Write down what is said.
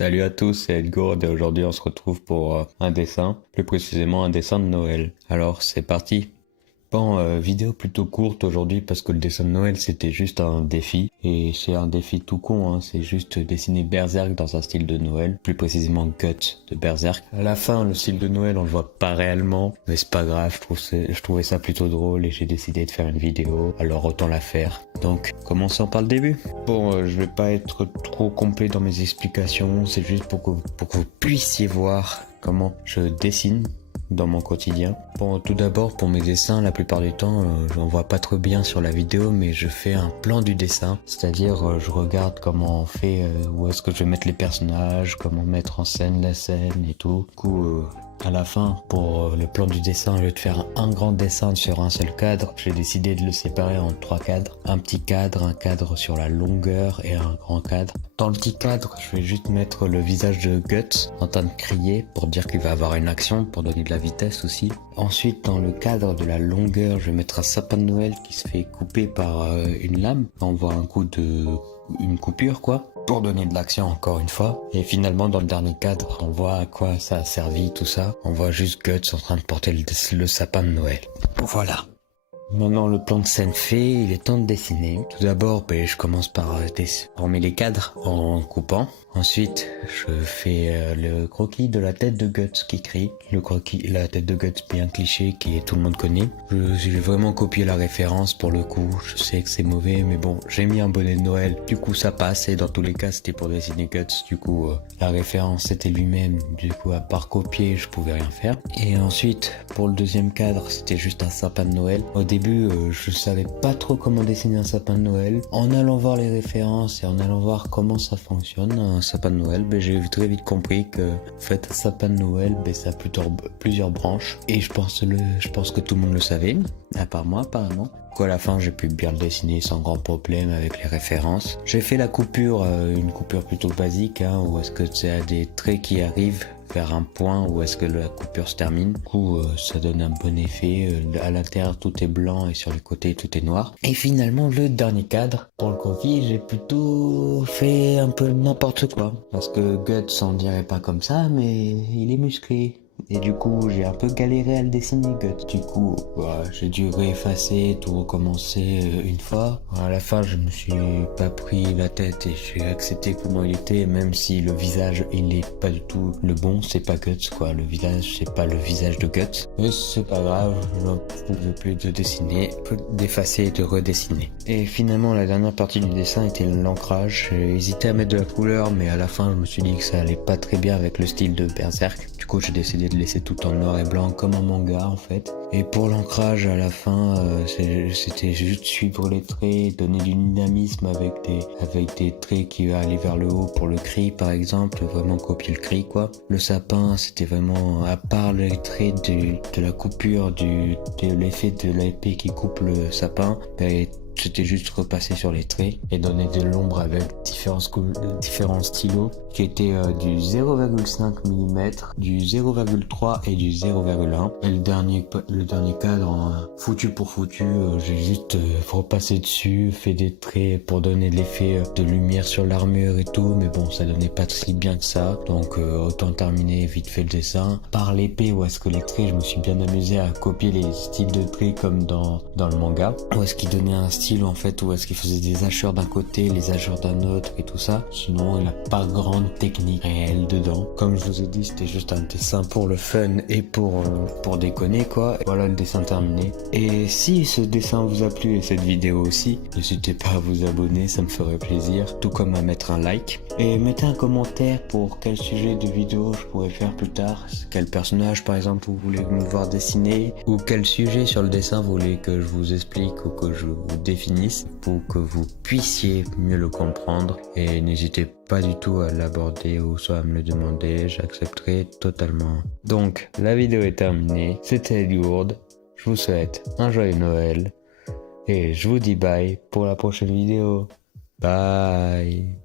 Salut à tous, c'est Edgourd et aujourd'hui on se retrouve pour un dessin, plus précisément un dessin de Noël. Alors c'est parti. Bon, vidéo plutôt courte aujourd'hui parce que le dessin de Noël c'était juste un défi. Et c'est un défi tout con, hein, c'est juste dessiner Berserk dans un style de Noël, plus précisément Guts de Berserk. À la fin, le style de Noël on le voit pas réellement, mais c'est pas grave, je trouvais ça plutôt drôle et j'ai décidé de faire une vidéo, alors autant la faire. Donc, commençons par le début. Bon, je vais pas être trop complet dans mes explications, c'est juste pour que vous puissiez voir comment je dessine dans mon quotidien. Bon, tout d'abord pour mes dessins, la plupart du temps, j'en vois pas trop bien sur la vidéo, mais je fais un plan du dessin, c'est-à-dire je regarde comment on fait, où est-ce que je vais mettre les personnages, comment mettre en scène la scène et tout. Du coup, à la fin, pour le plan du dessin, au lieu de faire un grand dessin sur un seul cadre, j'ai décidé de le séparer en 3 cadres. Un petit cadre, un cadre sur la longueur et un grand cadre. Dans le petit cadre, je vais juste mettre le visage de Guts en train de crier pour dire qu'il va avoir une action, pour donner de la vitesse aussi. Ensuite, dans le cadre de la longueur, je vais mettre un sapin de Noël qui se fait couper par une lame. On voit une coupure quoi, pour donner de l'action encore une fois. Et finalement dans le dernier cadre, on voit à quoi ça a servi tout ça. On voit juste Guts en train de porter le sapin de Noël. Voilà. Maintenant le plan de scène fait, il est temps de dessiner. Tout d'abord, je commence par former les cadres en coupant. Ensuite, je fais le croquis de la tête de Guts qui crie. Le croquis, la tête de Guts bien cliché qui tout le monde connaît. J'ai vraiment copié la référence pour le coup. Je sais que c'est mauvais, mais bon, j'ai mis un bonnet de Noël. Du coup, ça passe et dans tous les cas, c'était pour dessiner Guts. Du coup, la référence c'était lui-même. Du coup, à part copier, je pouvais rien faire. Et ensuite, pour le deuxième cadre, c'était juste un sapin de Noël. Au début, je savais pas trop comment dessiner un sapin de Noël. En allant voir les références et en allant voir comment ça fonctionne, un sapin de Noël, j'ai très vite compris que en fait un sapin de Noël, ça a plusieurs branches. Et je pense que tout le monde le savait, à part moi apparemment. À la fin j'ai pu bien le dessiner sans grand problème avec les références. J'ai fait la coupure, une coupure plutôt basique, hein, où est-ce que c'est des traits qui arrivent vers un point où est-ce que la coupure se termine. Du coup, ça donne un bon effet. À l'intérieur, tout est blanc et sur les côtés, tout est noir. Et finalement, le dernier cadre, pour le croquis, j'ai plutôt fait un peu n'importe quoi. Parce que Guts, on dirait pas comme ça, mais il est musclé. Et du coup, j'ai un peu galéré à le dessiner, Guts. Du coup, j'ai dû réeffacer, tout recommencer une fois. À la fin, je me suis pas pris la tête et j'ai accepté comment il était, même si le visage, il est pas du tout le bon, c'est pas Guts, quoi. Le visage, c'est pas le visage de Guts. Mais c'est pas grave, je ne pouvais plus de dessiner, d'effacer et de redessiner. Et finalement, la dernière partie du dessin était l'ancrage. J'ai hésité à mettre de la couleur, mais à la fin, je me suis dit que ça allait pas très bien avec le style de Berserk. Du coup, j'ai décidé de laisser tout en noir et blanc comme un manga en fait. Et pour l'ancrage à la fin, c'était juste suivre les traits, donner du dynamisme avec des traits qui allaient vers le haut pour le cri par exemple, vraiment copier le cri quoi. Le sapin, c'était vraiment à part les traits de la coupure de l'effet de l'épée qui coupe le sapin, c'était juste repasser sur les traits et donner de l'ombre avec différents stylos qui étaient du 0,5 mm, du 0,3 et du 0,1. Et le dernier cadre, foutu pour foutu, j'ai juste repassé dessus, fait des traits pour donner l'effet de lumière sur l'armure et tout, mais bon, ça donnait pas si bien que ça. Donc autant terminer vite fait le dessin. Par l'épée, où est-ce que les traits, je me suis bien amusé à copier les styles de traits comme dans le manga. Où est-ce qu'il donnait un style en fait, où est-ce qu'il faisait des hachures d'un côté, les hachures d'un autre et tout ça. Sinon, il n'a pas grande technique réelle dedans. Comme je vous ai dit, c'était juste un dessin pour le fun et pour déconner quoi. Et voilà le dessin terminé. Et si ce dessin vous a plu et cette vidéo aussi, n'hésitez pas à vous abonner, ça me ferait plaisir. Tout comme à mettre un like. Et mettez un commentaire pour quel sujet de vidéo je pourrais faire plus tard. Quel personnage par exemple vous voulez me voir dessiner. Ou quel sujet sur le dessin vous voulez que je vous explique ou que je vous définisse pour que vous puissiez mieux le comprendre. Et n'hésitez pas du tout à l'aborder ou soit à me le demander, j'accepterai totalement. Donc la vidéo est terminée, c'était Edgourd, je vous souhaite un joyeux Noël et je vous dis bye pour la prochaine vidéo. Bye.